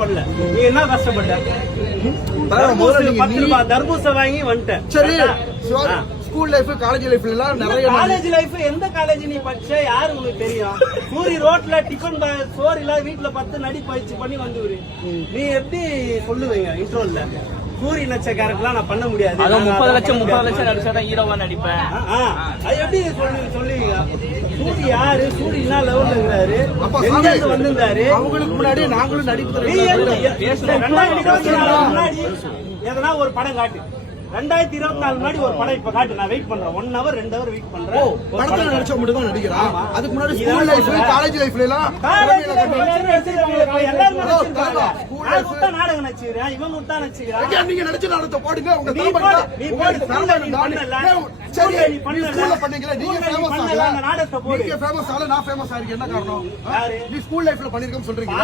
பண்ணல. நீ என்ன கஷ்டப்பட்ட? தர்பூச வாங்கி வந்துட்டேன். சரி, ஸ்கூல் லைஃப், காலேஜ் லைஃப் எல்லாம் நிறைய. காலேஜ் லைஃப் எந்த காலேஜ் நீ படிச்ச? யாரு உங்களுக்கு தெரியும்? சூரி ரோட்ல டிஃபன் சோறு இல்ல வீட்டுல 10 நடி பயிற்சி பண்ணி வந்து நீ எப்படி சொல்லுவீங்க இன்ட்ரோல்ல? சூரி நடிச்ச கேரக்டர்லாம் நான் பண்ண முடியாது. 30 லட்சம் நடிச்சாதான் ஹீரோவா நடிப்பேன். அது எப்படி சொல்லுவீங்க? சூரி யாரு? சூரி என்ன லெவல்ல இருக்கிறாரு? எங்க வந்திருந்தாரு? அவங்களுக்கு முன்னாடி நாங்களும் நடிப்பு. 2024 முன்னாடி எதனா ஒரு படம் காட்டு. 2024 முன்னாடி ஒரு படம் இப்ப காட்டு. நான் வெயிட் பண்றேன். 1 hour 2 hour வெயிட் பண்றேன். படத்துல நடிச்ச மட்டும் தான் நடிக்கிறான். அதுக்கு முன்னாடி ஸ்கூல் லைஃப், காலேஜ் லைஃப்ல எல்லாம் நாடகம் நடிச்சுக்கிறேன். இவன் விட்டா நடிச்சுக்கிறான். நீங்க நடிச்ச நாடகத்தை போடுங்க. உங்க நீ ஃபேமஸ் ஆளு, நான் ஃபேமஸ் ஆயிருக்கேன். என்ன காரணம்? நீ ஸ்கூல் லைஃப்ல பண்ணிருக்கேன்னு சொல்றீங்க.